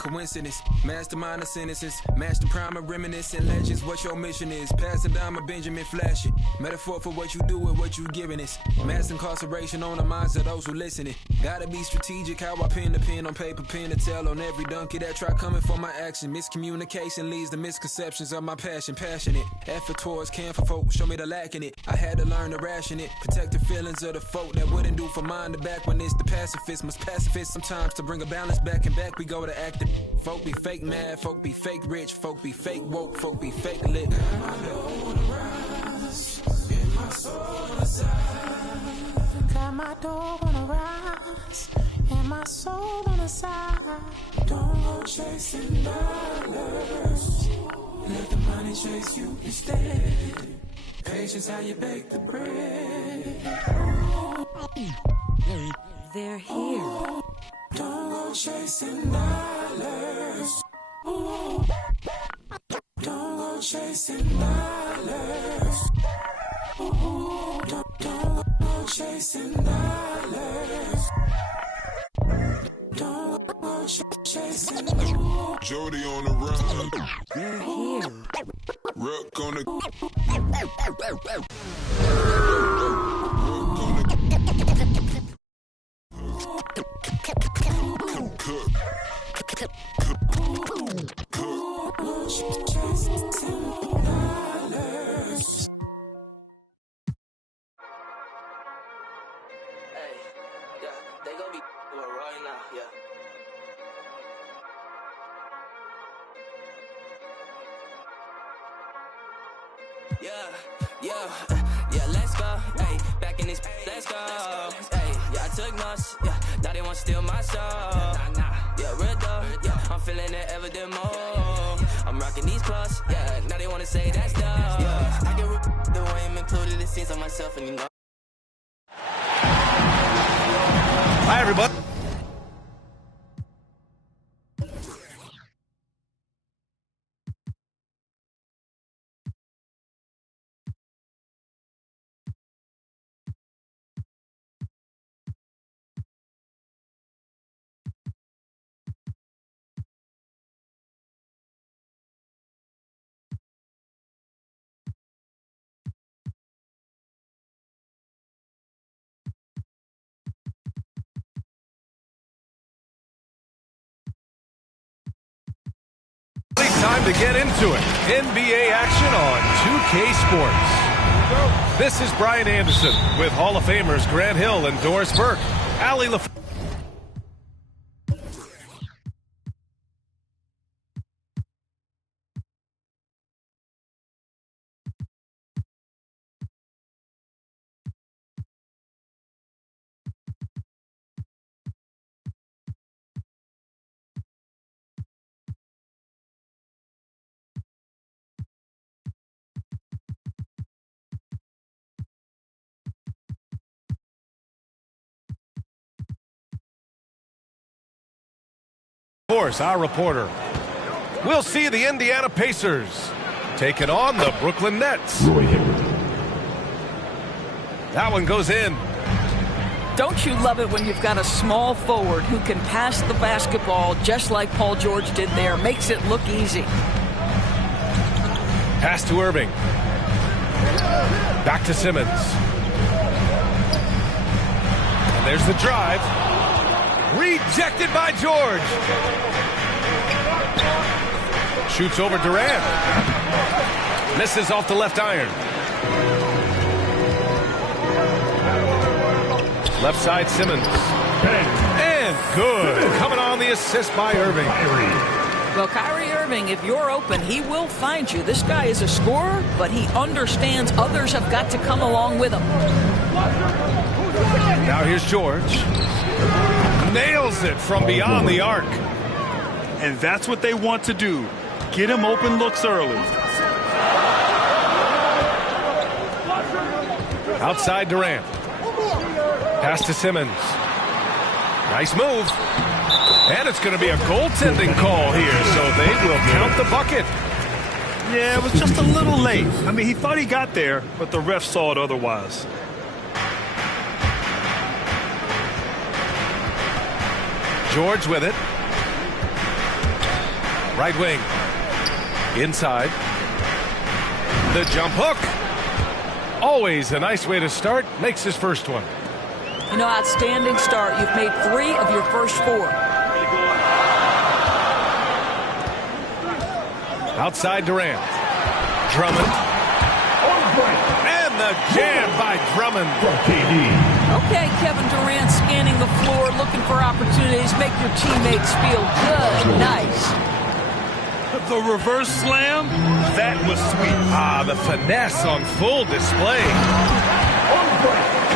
coincidence. Mastermind of sentences, master prime of reminiscent legends. What your mission is, passing down my Benjamin flashing. Metaphor for what you do and what you giving us. Mass incarceration on the minds of those who listening. Gotta be strategic how I pen the pen on paper, pen to tell on every donkey that try coming for my action. Miscommunication leads to misconceptions of my passion. Passionate, effort towards care for folk, show me the lack in it. I had to learn to ration it, protect the feelings of the folk that wouldn't do for mind to back when it's the pacifist. Must pacifist sometimes to bring a balance back and back we go to acting. Folk be fake mad, folk be fake rich, folk be fake woke, folk be fake lit. My door wanna rise, and my soul wanna side. Got my door wanna rise, and my soul on the side. Don't go chasing dollars, let the money chase you instead. Patience how you bake the bread. They're here. Don't go chasing dollars. Don't go chasing dollars. Don't go chasing dollars. Don't go chasing dollars. Jody on the run. They're here. Rock on the. They gonna be right now, yeah, let's go, hey, back in this, let's go, hey, yeah, I took notes, yeah, now they wanna steal my soul, yeah, real dope, yeah, I'm feeling it ever the more, I'm rocking these clothes, yeah, now they wanna say that's dope, yeah, I can rip the way I'm included, it seems on myself and you know. Hi, everybody. Time to get into it. NBA action on 2K Sports. This is Brian Anderson with Hall of Famers Grant Hill and Doris Burke. Allie LaFleur. Our reporter. We'll see the Indiana Pacers taking on the Brooklyn Nets. That one goes in. Don't you love it when you've got a small forward who can pass the basketball just like Paul George did there? Makes it look easy. Pass to Irving. Back to Simmons. And there's the drive. Rejected by George. Shoots over Durant. Misses off the left iron. Left side Simmons. And good. Coming on the assist by Irving. Well, Kyrie Irving, if you're open, he will find you. This guy is a scorer, but he understands others have got to come along with him. Now here's George. Nails it from beyond the arc. And that's what they want to do. Get him open looks early. Outside Durant. Pass to Simmons. Nice move. And it's going to be a goaltending call here, so they will count the bucket. Yeah, it was just a little late. I mean, he thought he got there, but the ref saw it otherwise. George with it. Right wing. Inside. The jump hook. Always a nice way to start. Makes his first one. You know, outstanding start. You've made 3 of your first 4. Outside Durant. Drummond. And the jam by Drummond. Okay, Kevin Durant scanning the floor, looking for opportunities. Make your teammates feel good. Nice. The reverse slam, that was sweet. Ah, the finesse on full display.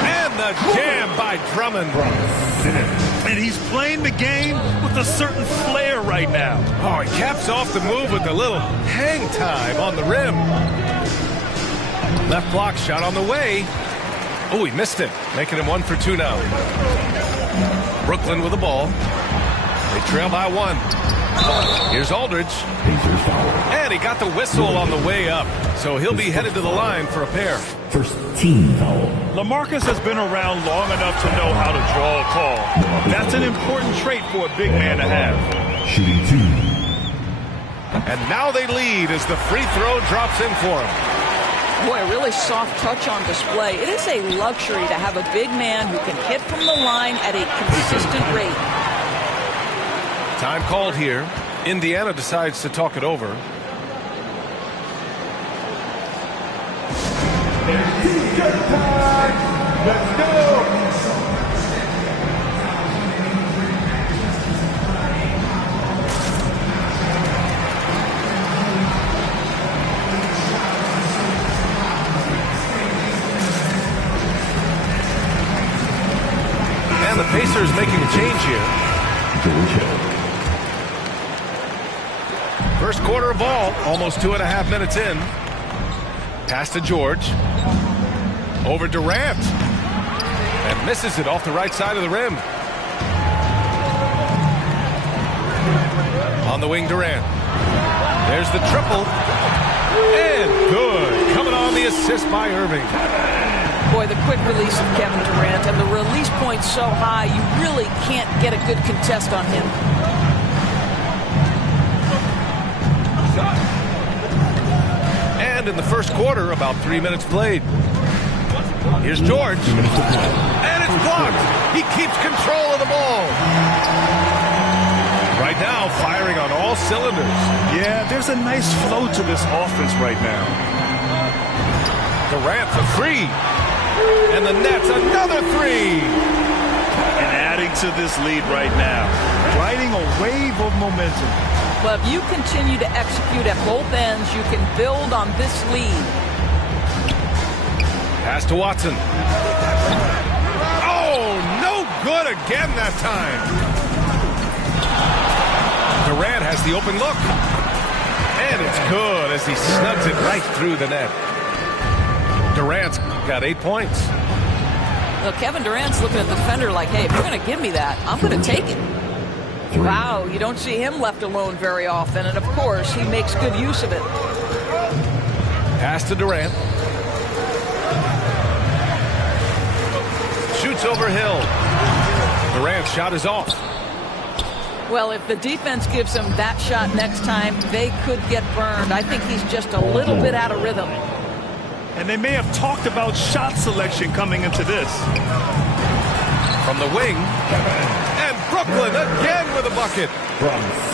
And the jam by Drummond. And he's playing the game with a certain flair right now. Oh, he caps off the move with a little hang time on the rim. Left block shot on the way. Oh, he missed it, making him 1 for 2 now. Brooklyn with the ball. They trail by 1. Here's Aldridge. And he got the whistle on the way up, so he'll be headed to the line for a pair. First team foul. LaMarcus has been around long enough to know how to draw a call. That's an important trait for a big man to have. Shooting 2. And now they lead as the free throw drops in for him. Boy, a really soft touch on display. It is a luxury to have a big man who can hit from the line at a consistent rate. Time called here. Indiana decides to talk it over. Let's go! And the Pacers making a change here. George Hill. First quarter of ball, almost 2.5 minutes in. Pass to George. Over Durant. And misses it off the right side of the rim. On the wing, Durant. There's the triple. And good. Coming on the assist by Irving. Boy, the quick release of Kevin Durant and the release point so high, you really can't get a good contest on him. And in the first quarter, about 3 minutes played. Here's George. And it's blocked. He keeps control of the ball. Right now, firing on all cylinders. Yeah, there's a nice flow to this offense right now. Durant for 3. And the Nets another 3. And adding to this lead right now. Riding a wave of momentum. But if you continue to execute at both ends, you can build on this lead. Pass to Watson. Oh, no good again that time. Durant has the open look. And it's good as he snugs it right through the net. Durant's got 8 points. Well, Kevin Durant's looking at the defender like, hey, if you're going to give me that, I'm going to take it. Wow, you don't see him left alone very often, and of course, he makes good use of it. Pass to Durant. Shoots over Hill. Durant's shot is off. Well, if the defense gives him that shot next time, they could get burned. I think he's just a little bit out of rhythm. And they may have talked about shot selection coming into this. From the wing. And Brooklyn again with a bucket.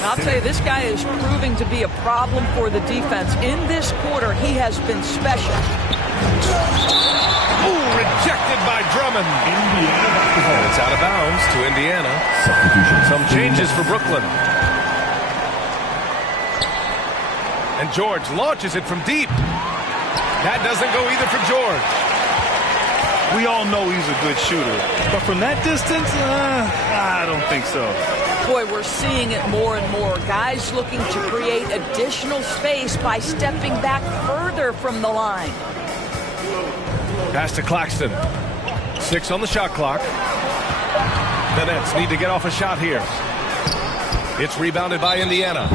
I'll tell you, this guy is proving to be a problem for the defense. In this quarter, he has been special. Ooh, rejected by Drummond. And it's out of bounds to Indiana. Some changes for Brooklyn. And George launches it from deep. That doesn't go either for George. We all know he's a good shooter. But from that distance, I don't think so. Boy, we're seeing it more and more. Guys looking to create additional space by stepping back further from the line. Pass to Claxton. 6 on the shot clock. The Nets need to get off a shot here. It's rebounded by Indiana.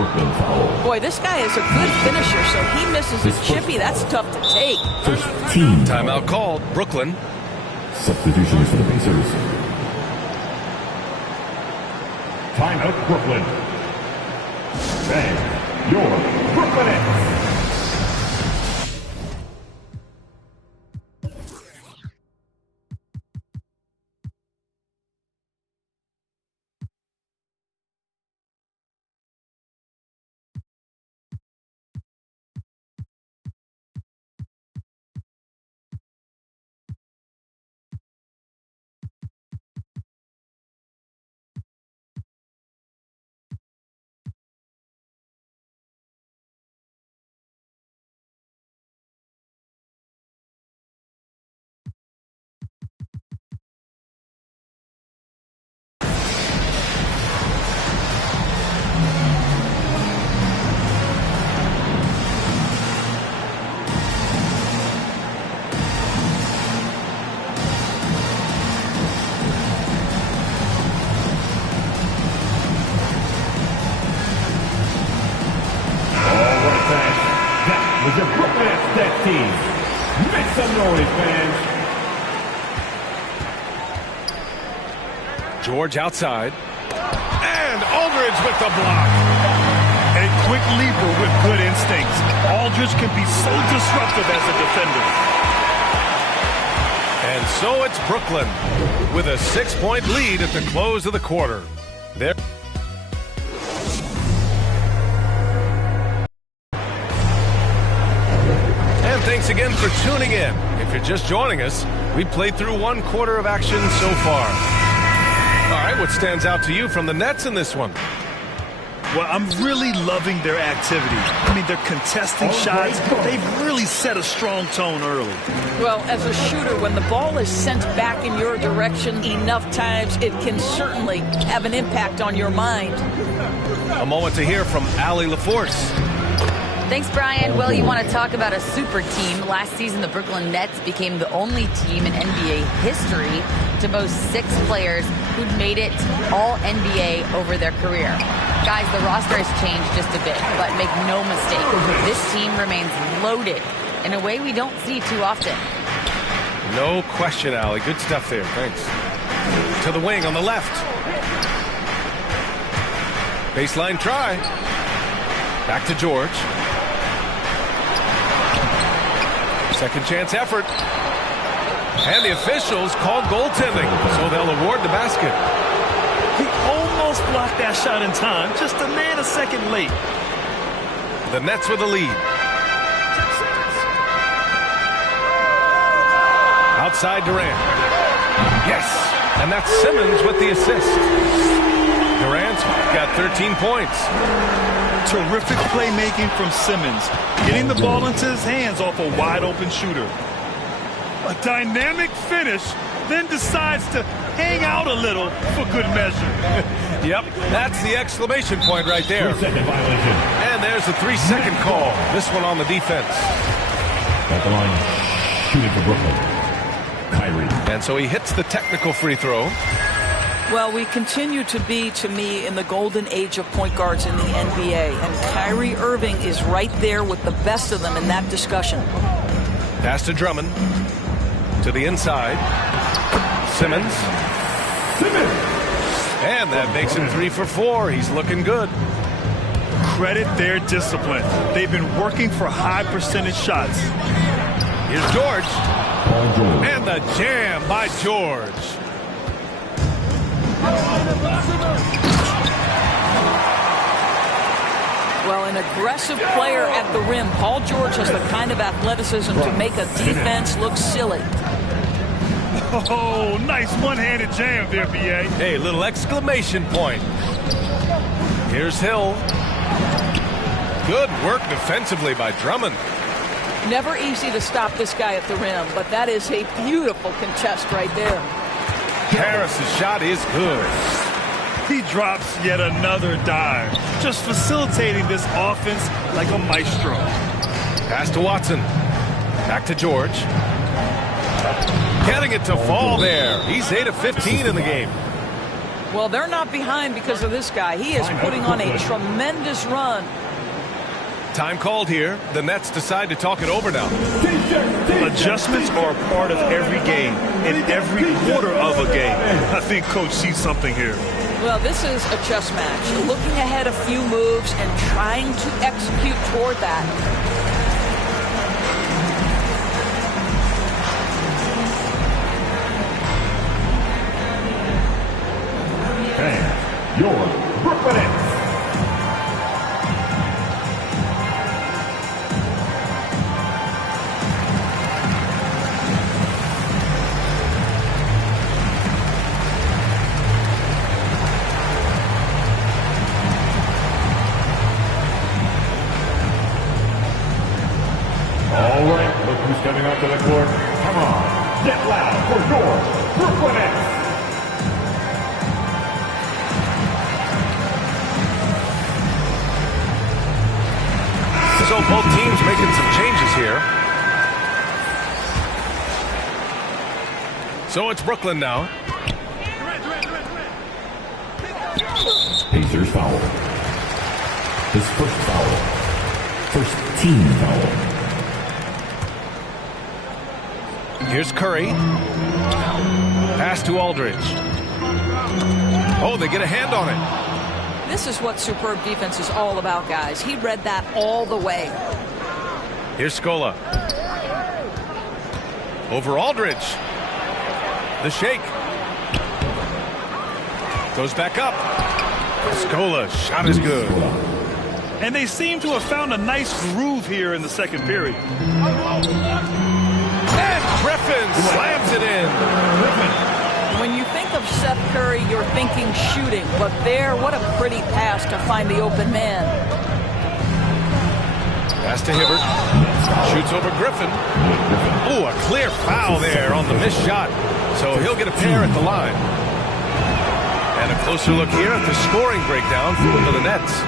Boy, this guy is a good finisher, so he misses his chippy. That's tough to take. First team. Timeout called. Brooklyn. Substitution for the Pacers. Timeout Brooklyn. Bang. your Brooklyn Nets. Was your Brooklyn Nets team. Make some noise, fans. George outside. And Aldridge with the block. A quick leaper with good instincts. Aldridge can be so disruptive as a defender. And so it's Brooklyn with a 6-point lead at the close of the quarter. There. And thanks again for tuning in. If you're just joining us, we played through 1 quarter of action so far. All right, what stands out to you from the Nets in this one? Well, I'm really loving their activity. I mean, they're contesting shots. They've really set a strong tone early. Well, as a shooter, when the ball is sent back in your direction enough times, it can certainly have an impact on your mind. A moment to hear from Allie LaForce. Thanks, Brian. Well, you want to talk about a super team. Last season, the Brooklyn Nets became the only team in NBA history to boast 6 players who'd made it all NBA over their career. Guys, the roster has changed just a bit, but make no mistake, this team remains loaded in a way we don't see too often. No question, Allie. Good stuff there. Thanks. To the wing on the left. Baseline try. Back to George. Second chance effort. And the officials called goaltending, so they'll award the basket. He almost blocked that shot in time, just a man a second late. The Nets with the lead. Outside Durant. Yes, and that's Simmons with the assist. Durant's got 13 points. Terrific playmaking from Simmons, getting the ball into his hands off a wide-open shooter. A dynamic finish, then decides to hang out a little for good measure. Yep, that's the exclamation point right there. 3-second violation. And there's a 3-second call. This one on the defense. At the line, shooting for Brooklyn, Kyrie. And so he hits the technical free throw. Well, we continue to be, to me, in the golden age of point guards in the NBA. And Kyrie Irving is right there with the best of them in that discussion. Pass to Drummond. To the inside. Simmons. And that makes him 3 for 4. He's looking good. Credit their discipline. They've been working for high percentage shots. Here's George. Paul George. And the jam by George. Well, an aggressive player at the rim. Paul George has the kind of athleticism to make a defense look silly. Oh, nice one-handed jam there, B.A. Hey, little exclamation point. Here's Hill. Good work defensively by Drummond. Never easy to stop this guy at the rim, but that is a beautiful contest right there. Harris's shot is good. He drops yet another dive, just facilitating this offense like a maestro. Pass to Watson. Back to George. Getting it to fall there. He's 8 of 15 in the game. Well, they're not behind because of this guy. He is putting on a tremendous run. Time called here. The Nets decide to talk it over now. Adjustments are a part of every game, in every quarter of a game. I think Coach sees something here. Well, this is a chess match. Looking ahead a few moves and trying to execute toward that. And your Brooklyn Nets. All right, look who's coming onto the court. Come on, get loud for your Brooklyn Nets. So both teams making some changes here. So it's Brooklyn now. Pacers foul. His first foul. First team foul. Here's Curry. Pass to Aldridge. Oh, they get a hand on it. This is what superb defense is all about, guys. He read that all the way. Here's Scola. Over Aldridge. The shake. Goes back up. Scola, shot is good. And they seem to have found a nice groove here in the second period. And Griffin slams it in. When you think of Seth Curry, you're thinking shooting. But there, what a pretty pass to find the open man. Pass to Hibbert. Shoots over Griffin. Ooh, a clear foul there on the missed shot. So he'll get a pair at the line. And a closer look here at the scoring breakdown for the Nets.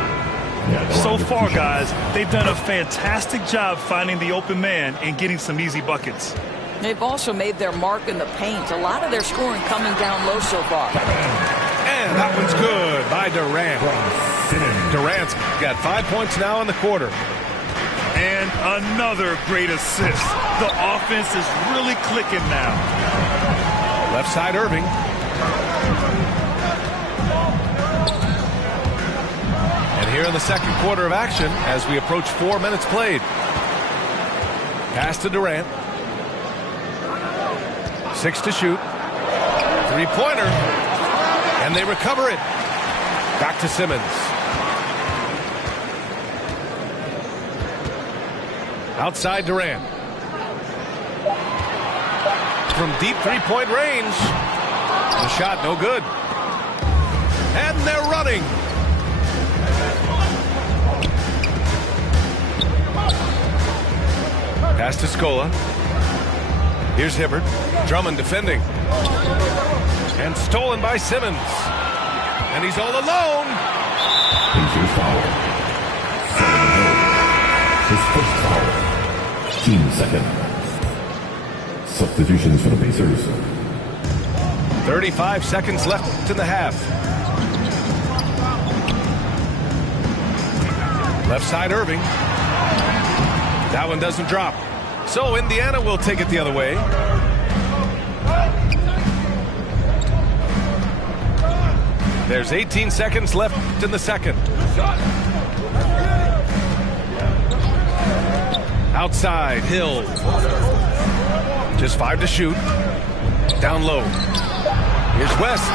So far, guys, they've done a fantastic job finding the open man and getting some easy buckets. They've also made their mark in the paint. A lot of their scoring coming down low so far. And that one's good by Durant. Durant's got 5 points now in the quarter. And another great assist. The offense is really clicking now. Left side, Irving. And here in the second quarter of action, as we approach 4 minutes played. Pass to Durant. 6 to shoot. Three-pointer. And they recover it. Back to Simmons. Outside Durant. From deep three-point range. The shot no good. And they're running. Pass to Scola. Here's Hibbert. Drummond defending. And stolen by Simmons. And he's all alone. Pacers foul. His first foul. Team second. Substitutions for the Pacers. 35 seconds left in the half. Left side Irving. That one doesn't drop. So Indiana will take it the other way. There's 18 seconds left in the second. Outside, Hill. Just 5 to shoot. Down low. Here's West.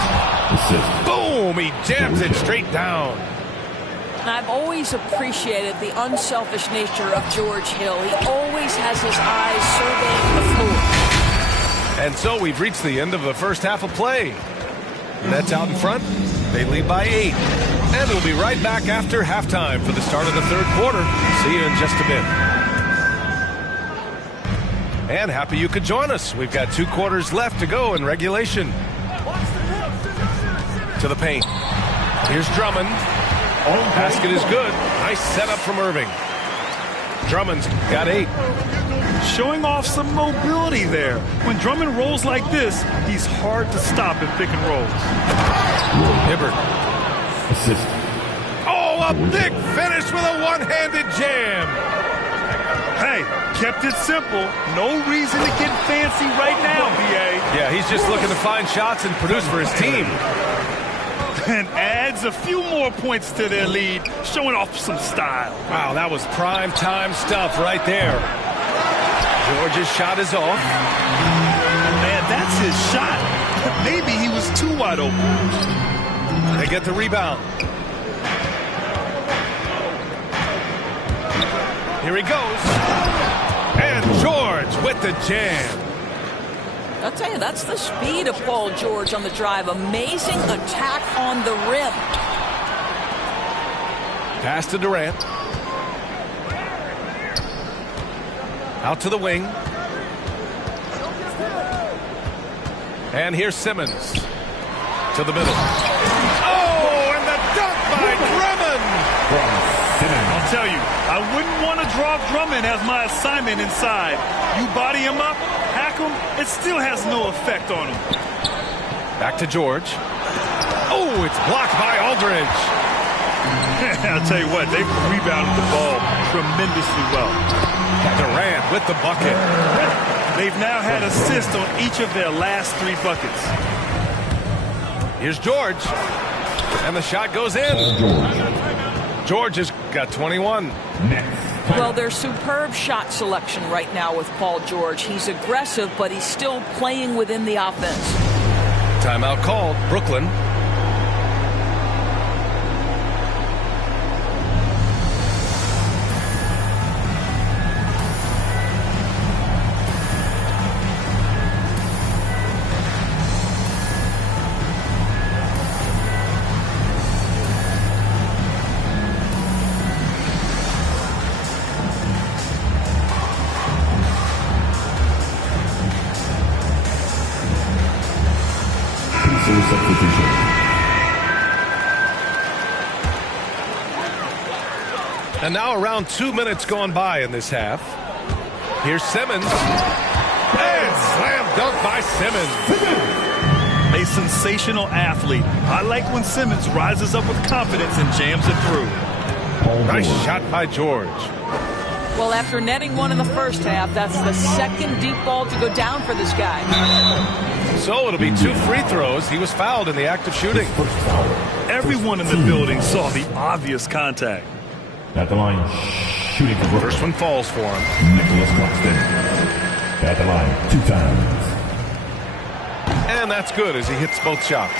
Boom! He jams it straight down. And I've always appreciated the unselfish nature of George Hill. He always has his eyes surveying the floor. And so we've reached the end of the first half of play. Nets out in front. They lead by 8. And we'll be right back after halftime for the start of the third quarter. See you in just a bit. And happy you could join us. We've got 2 quarters left to go in regulation. To the paint. Here's Drummond. Basket is good. Nice setup from Irving. Drummond's got 8. Showing off some mobility there. When Drummond rolls like this, he's hard to stop in pick and rolls. Hibbert. Assist. Oh, a big finish with a one-handed jam. Hey, kept it simple. No reason to get fancy right now, BA. Yeah, he's just looking to find shots and produce for his team. and adds a few more points to their lead, showing off some style. Wow, that was prime time stuff right there. George's shot is off. Man, that's his shot. Maybe he was too wide open. They get the rebound. Here he goes. And George with the jam. I'll tell you, that's the speed of Paul George on the drive. Amazing attack on the rim. Pass to Durant. Out to the wing. And here's Simmons. To the middle. Oh, and the dunk by Drummond. I'll tell you, I wouldn't want to draw Drummond as my assignment inside. You body him up, hack him, it still has no effect on him. Back to George. Oh, it's blocked by Aldridge. I'll tell you what, they've rebounded the ball tremendously well. Durant with the bucket. They've now had assists on each of their last 3 buckets. Here's George. And the shot goes in. George has got 21. Well, there's superb shot selection right now with Paul George. He's aggressive, but he's still playing within the offense. Timeout called. Brooklyn. And now around 2 minutes gone by in this half. Here's Simmons. And slam dunk by Simmons. A sensational athlete. I like when Simmons rises up with confidence and jams it through. Nice shot by George. Well, after netting one in the first half, that's the second deep ball to go down for this guy. So it'll be 2 free throws. He was fouled in the act of shooting. Everyone in the building saw the obvious contact. At the line, shooting for Brooklyn. First one falls for him. Nicholas Claxton. At the line, 2 times. And that's good as he hits both shots.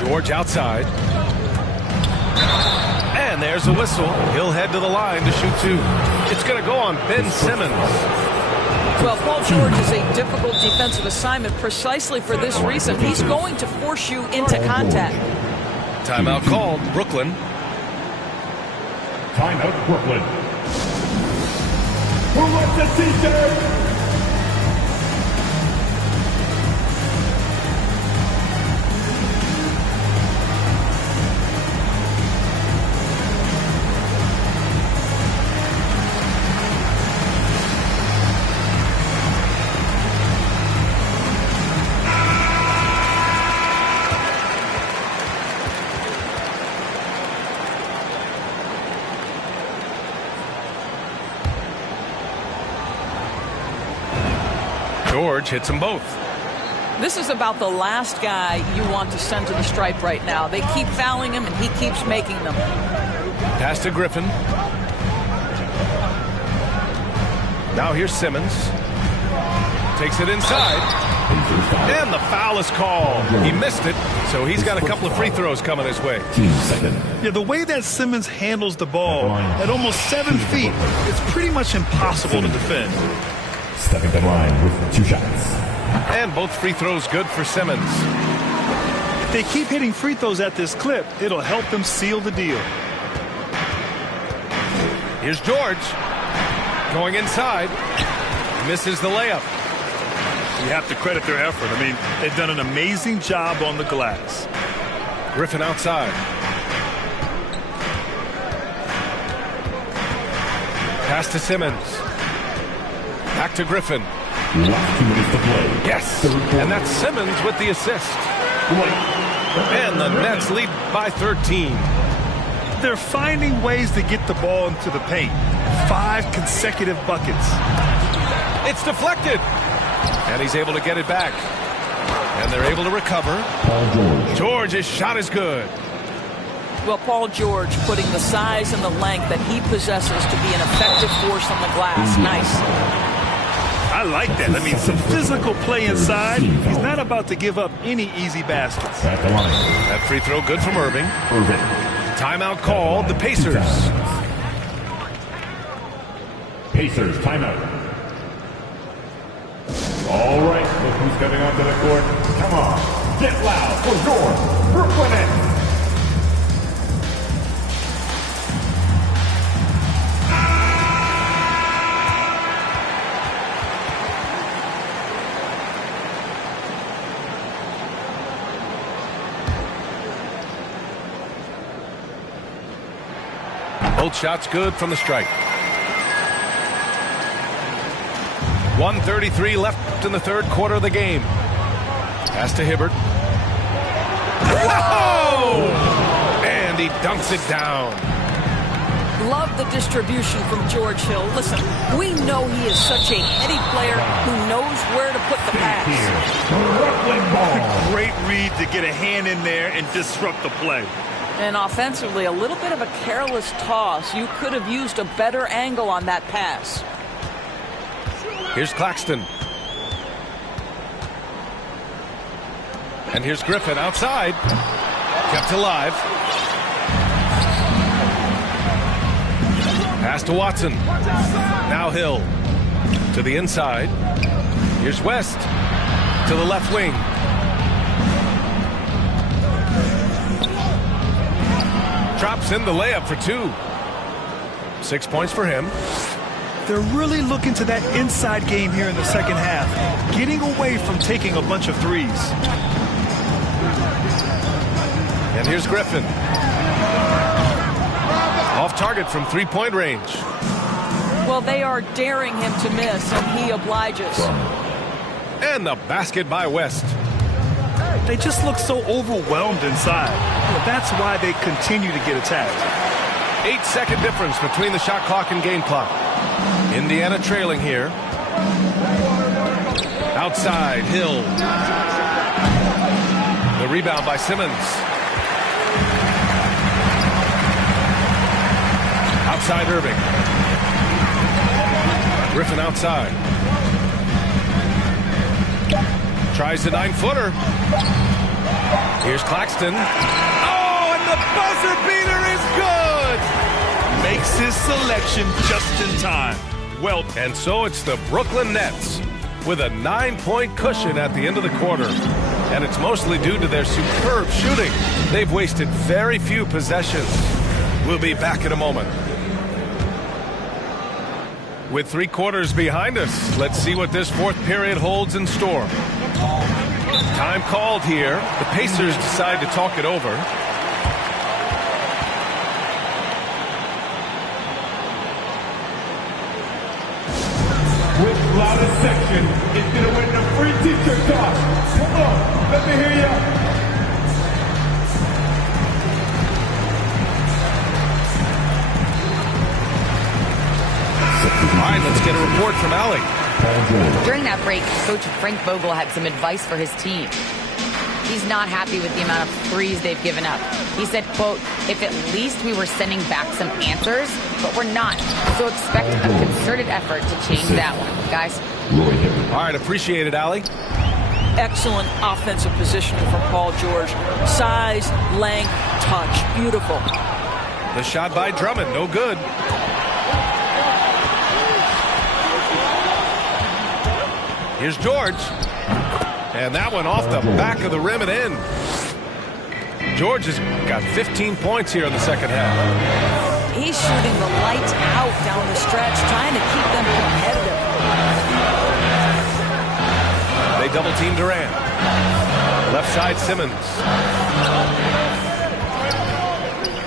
George outside. And there's a whistle. He'll head to the line to shoot 2. It's going to go on Ben Simmons. Well, Paul George is a difficult defensive assignment precisely for this reason. He's going to force you into contact. Timeout called. Brooklyn. Timeout, Brooklyn. Who wants the t-shirt? George hits them both. This is about the last guy you want to send to the stripe right now. They keep fouling him, and he keeps making them. Pass to Griffin. Now here's Simmons. Takes it inside. And the foul is called. He missed it, so he's got a couple of free throws coming his way. Yeah, the way that Simmons handles the ball at almost 7 feet, it's pretty much impossible to defend. Stepping to the line with 2 shots. And both free throws good for Simmons. If they keep hitting free throws at this clip, it'll help them seal the deal. Here's George. Going inside. Misses the layup. You have to credit their effort. I mean, they've done an amazing job on the glass. Griffin outside. Pass to Simmons. Back to Griffin. Last 2 minutes to play. Yes. And that's Simmons with the assist. And the Nets lead by 13. They're finding ways to get the ball into the paint. 5 consecutive buckets. It's deflected. And he's able to get it back. And they're able to recover. George's shot is good. Well, Paul George putting the size and the length that he possesses to be an effective force on the glass. Nice. I like that. I mean, some physical play inside. He's not about to give up any easy baskets. At the line. That free throw good from Irving. Timeout called. The Pacers. Pacers timeout. All right, look who's coming onto the court. Come on, get loud for your Brooklyn Nets. Both shots good from the strike. 1:33 left in the third quarter of the game. Pass to Hibbert. Whoa! And he dunks it down. Love the distribution from George Hill. Listen, we know he is such a heady player who knows where to put the pass. Great read to get a hand in there and disrupt the play. And offensively, a little bit of a careless toss. You could have used a better angle on that pass. Here's Claxton. And here's Griffin outside. Kept alive. Pass to Watson. Now Hill. To the inside. Here's West. To the left wing. Drops in the layup for 2. 6 points for him. They're really looking to that inside game here in the second half, getting away from taking a bunch of threes. And here's Griffin. Off target from three-point range. Well, they are daring him to miss, and he obliges. And the basket by West. They just look so overwhelmed inside. That's why they continue to get attacked. 8-second difference between the shot clock and game clock. Indiana trailing here. Outside, Hill. The rebound by Simmons. Outside Irving. Griffin outside. Tries the 9-footer. Here's Claxton. Oh, and the buzzer beater is good! Makes his selection just in time. Well, and so it's the Brooklyn Nets with a 9-point cushion at the end of the quarter. And it's mostly due to their superb shooting. They've wasted very few possessions. We'll be back in a moment. With 3 quarters behind us, let's see what this fourth period holds in store. Time called here. The Pacers decide to talk it over. With loudest section is going to win the free t-shirt toss. Come on, let me hear ya. All right, let's get a report from Allie. During that break, Coach Frank Vogel had some advice for his team. He's not happy with the amount of threes they've given up. He said, quote, if at least we were sending back some answers, but we're not. So expect a concerted effort to change that one, guys. All right, appreciate it, Allie. Excellent offensive positioning from Paul George. Size, length, touch. Beautiful. The shot by Drummond, no good. Here's George. And that one off the back of the rim and in. George has got 15 points here in the second half. He's shooting the lights out down the stretch, trying to keep them competitive. They double team Durant. Left side Simmons.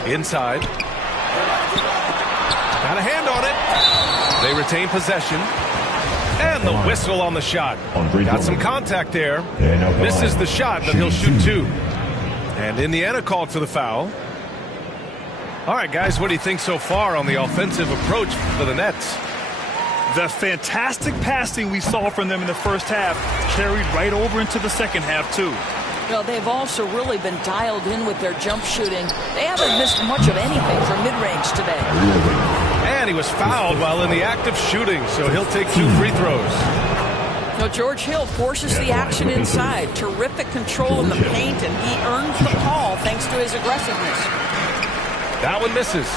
Inside. Got a hand on it. They retain possession. And the whistle on the shot. Got some contact there. Misses the shot, but he'll shoot 2. And Indiana called for the foul. All right, guys, what do you think so far on the offensive approach for the Nets? The fantastic passing we saw from them in the first half carried right over into the second half, too. Well, they've also really been dialed in with their jump shooting. They haven't missed much of anything from mid-range today. And he was fouled while in the act of shooting, so he'll take 2 free throws. Now, George Hill forces the action inside. Terrific control in the paint, and he earns the call thanks to his aggressiveness. That one misses.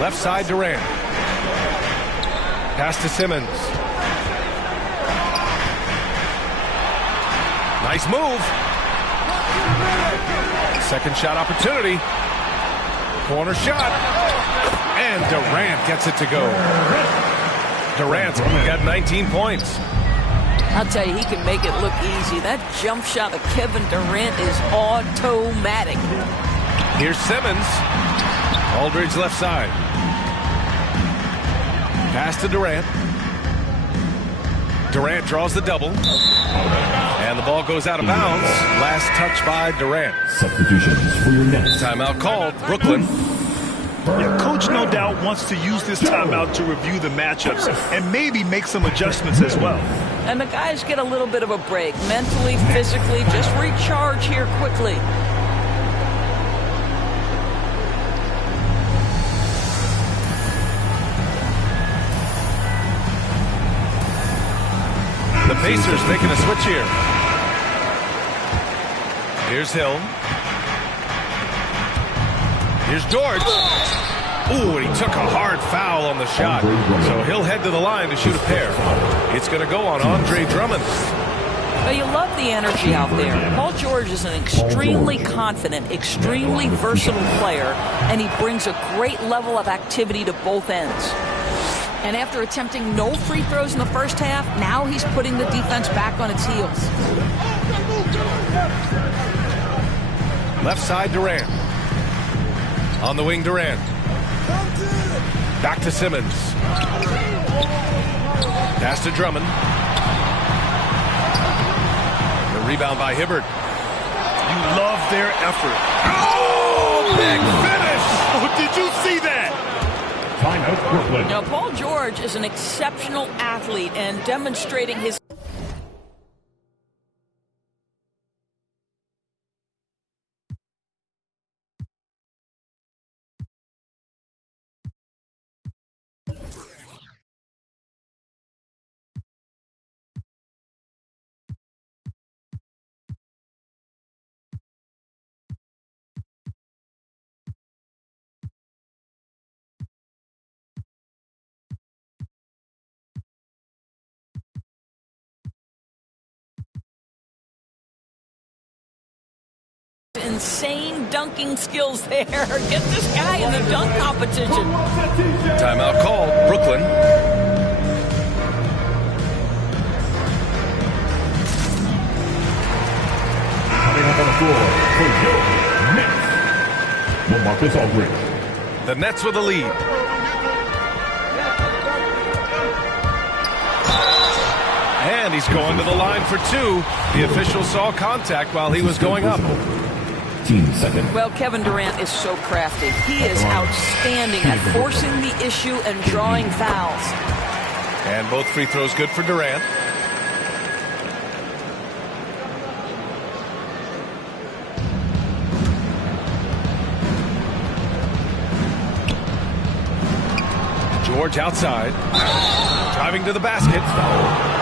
Left side, Durant. Pass to Simmons. Nice move. Second shot opportunity. Corner shot. And Durant gets it to go. Durant's got 19 points. I'll tell you, he can make it look easy. That jump shot of Kevin Durant is automatic. Here's Simmons. Aldridge left side. Pass to Durant. Durant draws the double. And the ball goes out of bounds. Last touch by Durant. Substitutions for your Nets. Timeout called. Brooklyn. Yeah, Coach no doubt wants to use this timeout to review the matchups and maybe make some adjustments as well. And the guys get a little bit of a break. Mentally, physically, just recharge here quickly. The Pacers making a switch here. Here's Hill. Here's George. Ooh, and he took a hard foul on the shot. So he'll head to the line to shoot a pair. It's going to go on Andre Drummond. Well, you love the energy out there. Paul George is an extremely confident, extremely versatile player, and he brings a great level of activity to both ends. And after attempting no free throws in the first half, now he's putting the defense back on its heels. Left side, Durant. On the wing, Durant. Back to Simmons. Pass to Drummond. The rebound by Hibbert. You love their effort. Oh, big finish! Oh, did you see that? Timeout, Brooklyn. Now, Paul George is an exceptional athlete and demonstrating his insane dunking skills there. Get this guy in the dunk competition. Timeout called. Brooklyn. Coming up on the floor for your Nets. LaMarcus Aldridge. The Nets with the lead. And he's going to the line for 2. The official saw contact while he was going up. Second. Well, Kevin Durant is so crafty. He is outstanding at forcing the issue and drawing fouls. And both free throws good for Durant. George outside. Driving to the basket.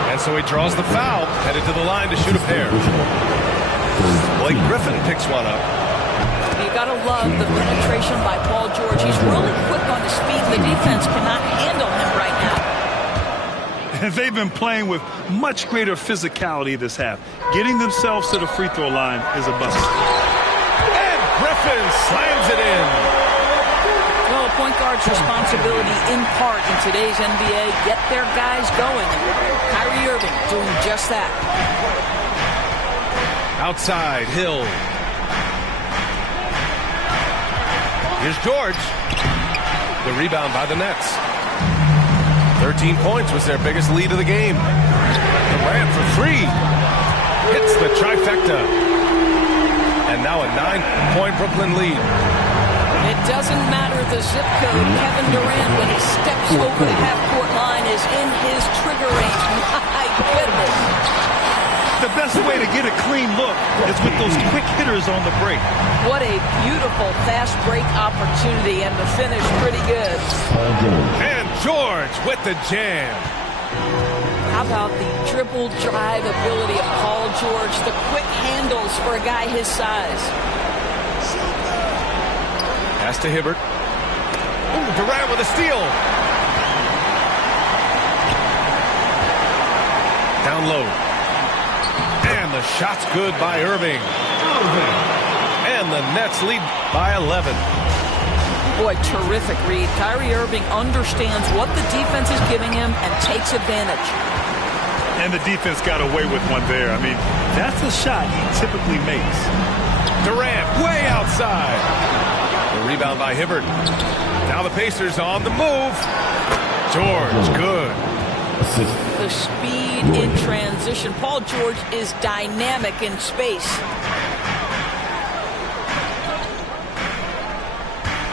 And so he draws the foul. Headed to the line to shoot a pair. Blake Griffin picks one up. You got to love the penetration by Paul George. He's really quick on his feet. The defense cannot handle him right now. They've been playing with much greater physicality this half. Getting themselves to the free throw line is a bust. And Griffin slams it in. Well, a point guard's responsibility in part in today's NBA, get their guys going. And Kyrie Irving doing just that. Outside, Hill. Here's George. The rebound by the Nets. 13 points was their biggest lead of the game. Durant for 3. Hits the trifecta. And now a 9-point Brooklyn lead. It doesn't matter the zip code. Kevin Durant, when he steps over the half-court line, is in his trigger range. My goodness. The best way to get a clean look is with those quick hitters on the break. What a beautiful fast break opportunity, and the finish pretty good. And George with the jam. How about the dribble drive ability of Paul George, the quick handles for a guy his size. Pass to Hibbert. Ooh, Durant with a steal. Down low. And the shot's good by Irving. And the Nets lead by 11. Boy, terrific read. Kyrie Irving understands what the defense is giving him and takes advantage. And the defense got away with one there. I mean, that's a shot he typically makes. Durant way outside. The rebound by Hibbert. Now the Pacers on the move. George, good. The speed in transition. Paul George is dynamic in space.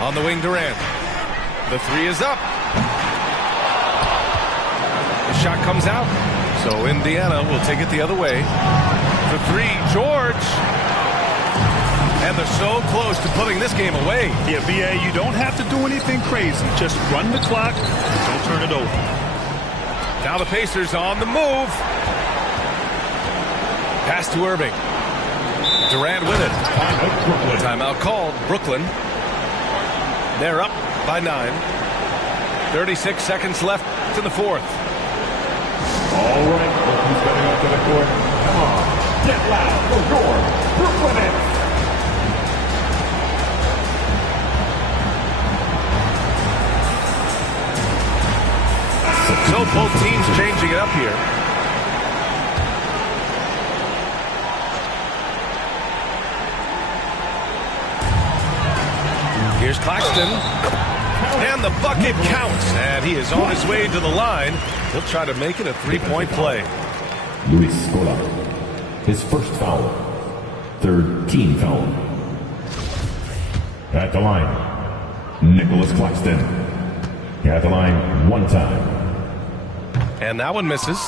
On the wing, Durant. The three is up. The shot comes out. So Indiana will take it the other way. The three, George. And they're so close to putting this game away. Yeah, BA, you don't have to do anything crazy. Just run the clock and don't turn it over. Now the Pacers on the move. Pass to Irving. Durant with it. Timeout called. Brooklyn. They're up by 9. 36 seconds left in the fourth. All right, look who's coming up to the court. Come on, get loud for your Brooklyn Nets. So both teams changing it up here. Here's Claxton. And the bucket counts. And he is on his way to the line. He'll try to make it a three-point play. Luis Scola. His first foul. Third team foul. At the line, Nicholas Claxton. At the line one time. And that one misses.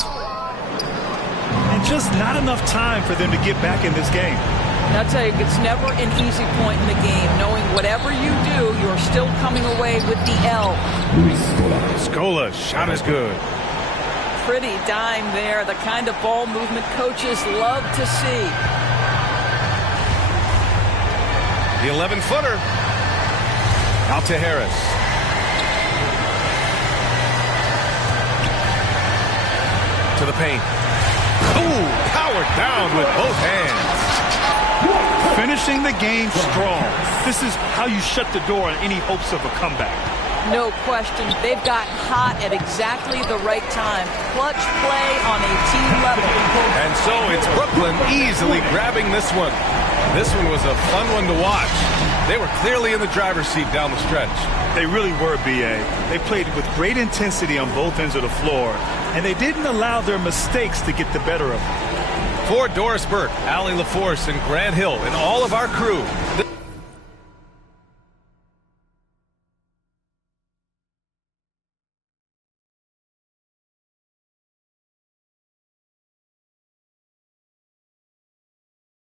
And just not enough time for them to get back in this game. And I'll tell you, it's never an easy point in the game, knowing whatever you do, you're still coming away with the L. Luis Scola. Scola's shot is good. Pretty dime there, the kind of ball movement coaches love to see. The 11-footer. Out to Harris. To the paint. Ooh, powered down with both hands. Finishing the game strong. This is how you shut the door on any hopes of a comeback. No question. They've gotten hot at exactly the right time. Clutch play on a team level. And so it's Brooklyn easily grabbing this one. This one was a fun one to watch. They were clearly in the driver's seat down the stretch. They really were, BA. They played with great intensity on both ends of the floor, and they didn't allow their mistakes to get the better of them. For Doris Burke, Allie LaForce, and Grant Hill, and all of our crew,